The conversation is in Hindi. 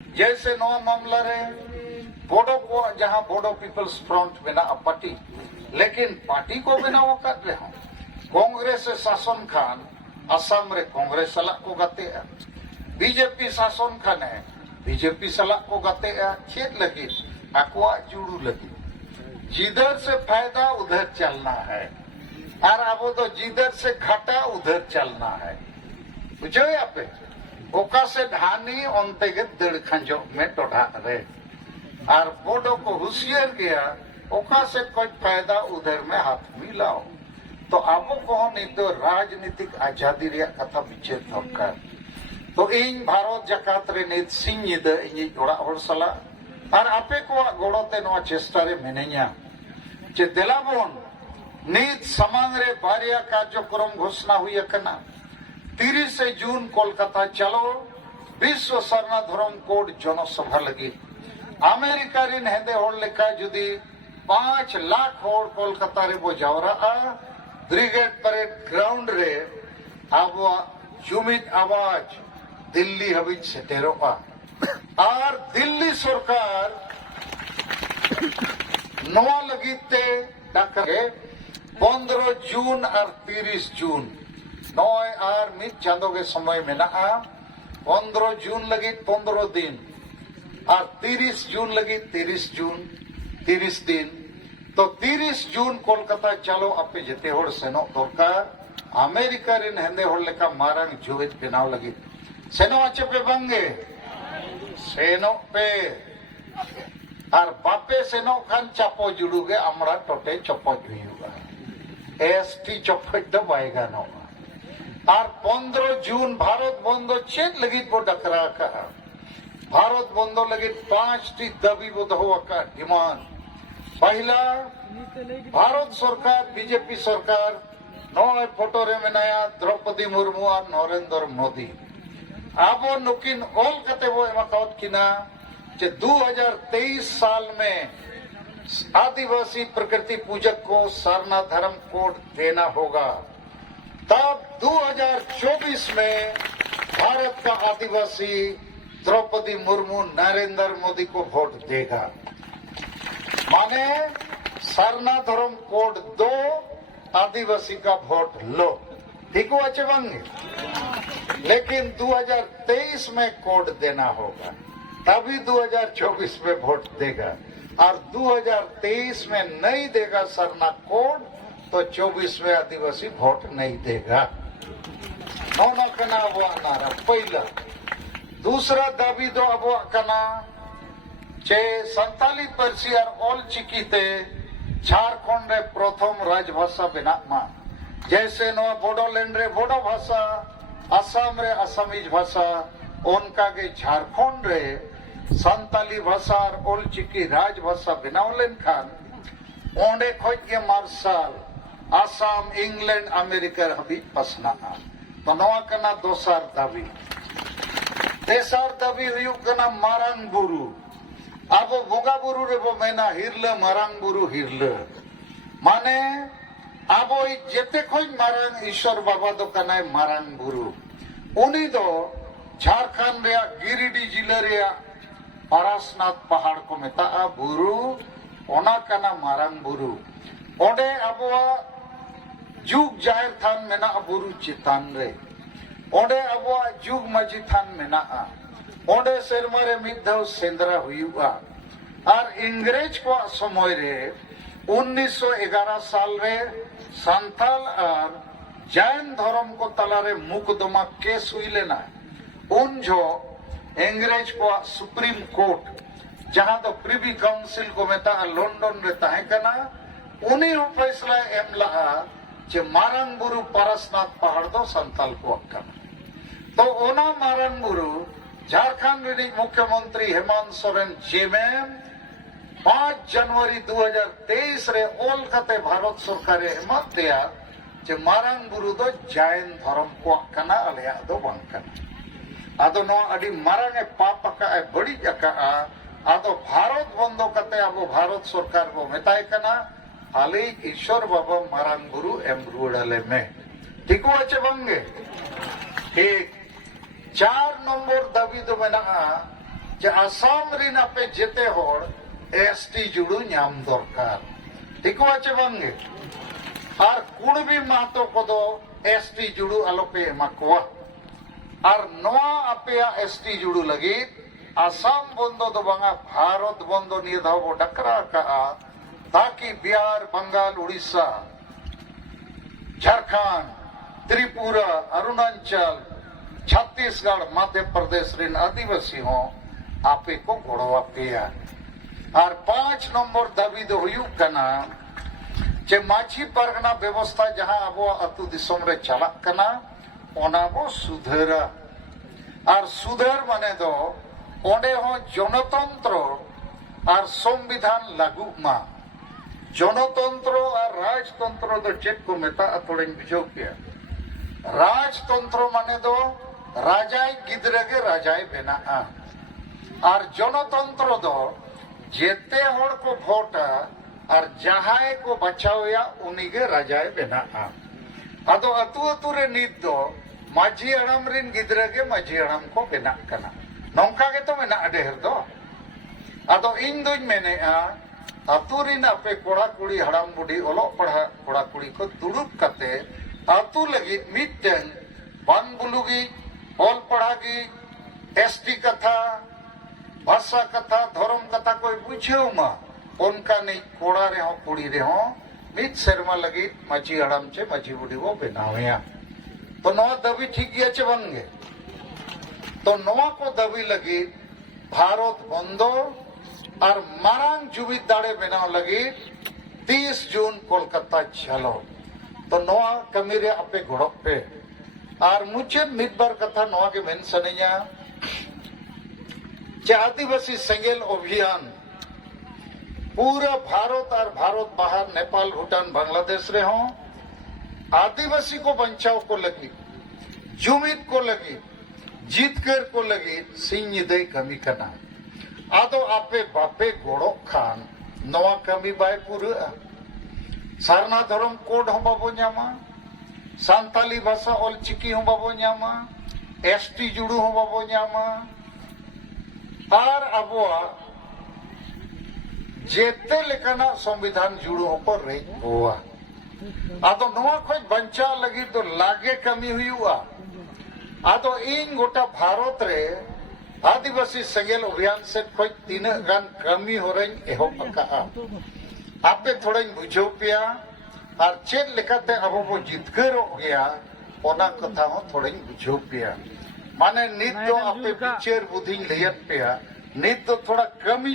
जैसे नवा मामला रे बोडो को जहां बोडो पीपल्स फ्रंट बना पार्टी लेकिन पार्टी को बनाव कर रहे हो कांग्रेस शासन खान असम रे कांग्रेस सला को गते बीजेपी शासन खाने बीजेपी सला को गते चेत लगी अकवा जुड़ू लगी जिधर से फायदा उधर चलना है और अब तो जिधर से घाटा उधर चलना है बुझो पे ओका से ढानी अंते के दड़ खंजो में टोढ़ा रे और बोडो को होशियार गया ओका से कुछ फायदा उधर में हाथ मिलाओ तो अब कौन तो राजनीतिक आजादी रे कथा विचेर दरकार तो इन भारत जकात रे नित सिंह निदा इन ओड़ा हर सला और आपे को गोड़ोते नवा चेष्टा रे मिनेया जे देलाबोन नित समांग रे बारिया कार्यक्रम घोषणा हुई कना 30 जून कोलकाता चलो विश्व सरना धर्म कोड जनसभा लगी अमेरिका रिन हेदे होड़ लेका जुदी 5 लाख होड़ कोलकाता रे बो जावरा ब्रिगेड परेड ग्राउंड रे अब जुमित आवाज दिल्ली हबीज सेटेरो और दिल्ली सरकार नवा लगीते डाके 15 जून और 30 जून नय और मित चांदो के समय में 15 जून लगी 15 दिन और 30 जून लगी 30 जून 30 दिन तो 30 जून कोलकाता चलो अपे जेते होड़ सेनो दरकार अमेरिका रिन हेंदे होड़ लेका मारांग जुवित बेनाव लगी सेनो आचे पे बंगे सेनो पे और बापे सेनो खान चापो जुड़ूगे अमड़ा टोटे चपो जुयुगा एसटी चपो दो बाएगा नो और 15 जून भारत बंदो चेक लगी बो डकरा का भारत बंदो लगी 5 टी दबी बो दहो का डिमांड पहला भारत सरकार बीजेपी सरकार नौ फोटो रे मेनाया द्रौपदी मुर्मू और नरेंद्र मोदी अब नुकिन ऑल कते वो एमाकाउट किना जे 2023 साल में आदिवासी प्रकृति पूजक को सरना धर्म कोड देना होगा तब 2024 में भारत का आदिवासी द्रौपदी मुर्मू नरेंद्र मोदी को वोट देगा माने सरना धर्म कोड 2 आदिवासी का वोट लो ठीक हुआ चेबंगे लेकिन 2023 में कोड देना होगा तभी 2024 में वोट देगा और 2023 में नहीं देगा सरना कोड तो 24 में आदिवासी वोट नहीं देगा नौना कना वो नारा पहला दूसरा दाबी दो अब कना चे संताली परसी और ऑल चिकीते झारखंड रे प्रथम राजभाषा बेना जैसे नो बोडोलैंड रे बोडो भाषा असम रे असमीज भाषा उनका के झारखंड रे संताली भाषा और ऑल चिकी राजभाषा बनावलेन खान ओंडे खोज के मार्शल आसाम इंग्लैंड अमेरिका हबी पसना तो नवा कना दोसर दाबी तेसर दाबी हुई कना मारांग बुरु अब बोगा बुरु रे बो मेना हिरले मारांग बुरु हिरले माने अब जेते खोज मारांग ईश्वर बाबा दो कना मारांग बुरु उनी दो झारखंड रे गिरिडीह जिला रे पारसनाथ पहाड़ को मेता बुरु ओना कना मारांग बुरु ओडे अबवा जुग जाहिर थान मेना बुरु चितान रे ओडे अबवा जुग मजी थान मेना ओडे सेरमा रे मिधाव सेंद्रा हुआ और इंग्रेज को समय रे 1911 साल रे संथाल और जैन धर्म को तला रे मुकदमा केस हुई लेना उन जो इंग्रेज को सुप्रीम कोर्ट जहां तो प्रिवी काउंसिल को मेता लंदन रे ताहे कना उन्हीं फैसला एमला जे मारांग बुरु पारसनाथ पहाड़ दो संताल को अक्कन तो ओना मारांग बुरु झारखंड रे मुख्यमंत्री हेमंत सोरेन जेमेम 5 जनवरी 2023 रे ओल कते भारत सरकार हेमत दिया जे मारांग बुरु दो जैन धर्म को अक्कना अलया दो बंकन आदो नो अडी मारांग पाप का बड़ी जका आदो भारत बंदो कते अब भारत सरकार को मेताय कना आले ईश्वर बाबा मारांग बुरु एम रुड़ाले में ठीक हुआ चे बंगे ठीक 4 नंबर दाबी दो मेना जे आसाम रिन आपे जेते होड़ एसटी जुड़ू नाम दरकार ठीक आचे बांगे और कुणबी महतो को दो एसटी जुड़ू आलोपे एमाकुआ और नवा आपे एसटी जुड़ू लगी आसाम बंदो दो बांगा भारत बंदो निये धाव बो डकरा का ताकि बिहार बंगाल उड़ीसा झारखंड त्रिपुरा अरुणाचल छत्तीसगढ़ मध्य प्रदेश रिन आदिवासी हो आपे को गोड़वा पेया और 5 नंबर दाबी दो हुयुक कना जे माझी परगना व्यवस्था जहां अब अतु दिसम रे चलक कना ओना बो सुधरा और सुधर माने दो ओंडे हो जनतंत्र और संविधान लागू मा जनतंत्र और राजतंत्र दो चेक को मेता थोड़े बुझो किया राजतंत्र माने दो राजाई गिदरे के राजाई बेना और जनतंत्र दो जेते होड़ को वोटा और जहां को बचाओया उन्हीं के राजाई बेना अदो अतु अतु रे नीत दो माझी हड़म रिन गिदरे के माझी हड़म को बेना कना नौका के तो मेना ढेर दो अदो इन दुज मेने अतु रिन अपे कोड़ा कुड़ी हड़म बुढ़ी ओलो पढ़ा कोड़ा कुड़ी को दुड़ुब कते अतु लगी मिटन बन बुलुगी ओल पढ़ागी एसटी कथा भाषा कथा धर्म कथा कोई बुझेव मा उनका नहीं कोड़ा रे हो कुड़ी रे हो मिट शर्मा लगी माझी हड़म चे माझी बुढ़ी वो बनावया तो नवा दबी ठीक गया चे बंगे तो नवा को दबी लगी भारत बंदो और मारांग जुबित दाड़े बनाव लगी 30 जून कोलकाता चलो तो नवा कमी रे अपे घोड़क पे और मुझे मिदबार कथा नवा के मेन सनिया जे आदिवासी सेंगेल अभियान पूरा भारत और भारत बाहर नेपाल भूटान बांग्लादेश रे हो आदिवासी को बचाव को लगी जुमित को लगी जीतकर को लगी सिंह दे कमी करना आदो आपे बापे गोड़ो खान नवा कमी बाय पूरा सारना धर्म कोड हो बाबो न्यामा सांताली भाषा ऑल चिकी हो बाबो न्यामा एसटी जुड़ू हो बाबो न्यामा और अबुआ जेते लेकाना संविधान जुड़ू हो पर रही हुआ आदो नवा खोज बंचा लगी तो लागे कमी हुई हुआ आदो इन गोटा भारत रे आदिवासी सेंगेल अभियान से खोज 3 गान कमी हो रही एहो पक्का आपे थोड़ा बुझो पिया और चेक लेकाते अब वो जितकर हो गया ओना कथा हो थोड़ा बुझो पिया माने नित तो आपे पिक्चर बुद्धि लेयत पिया नित तो थोड़ा कमी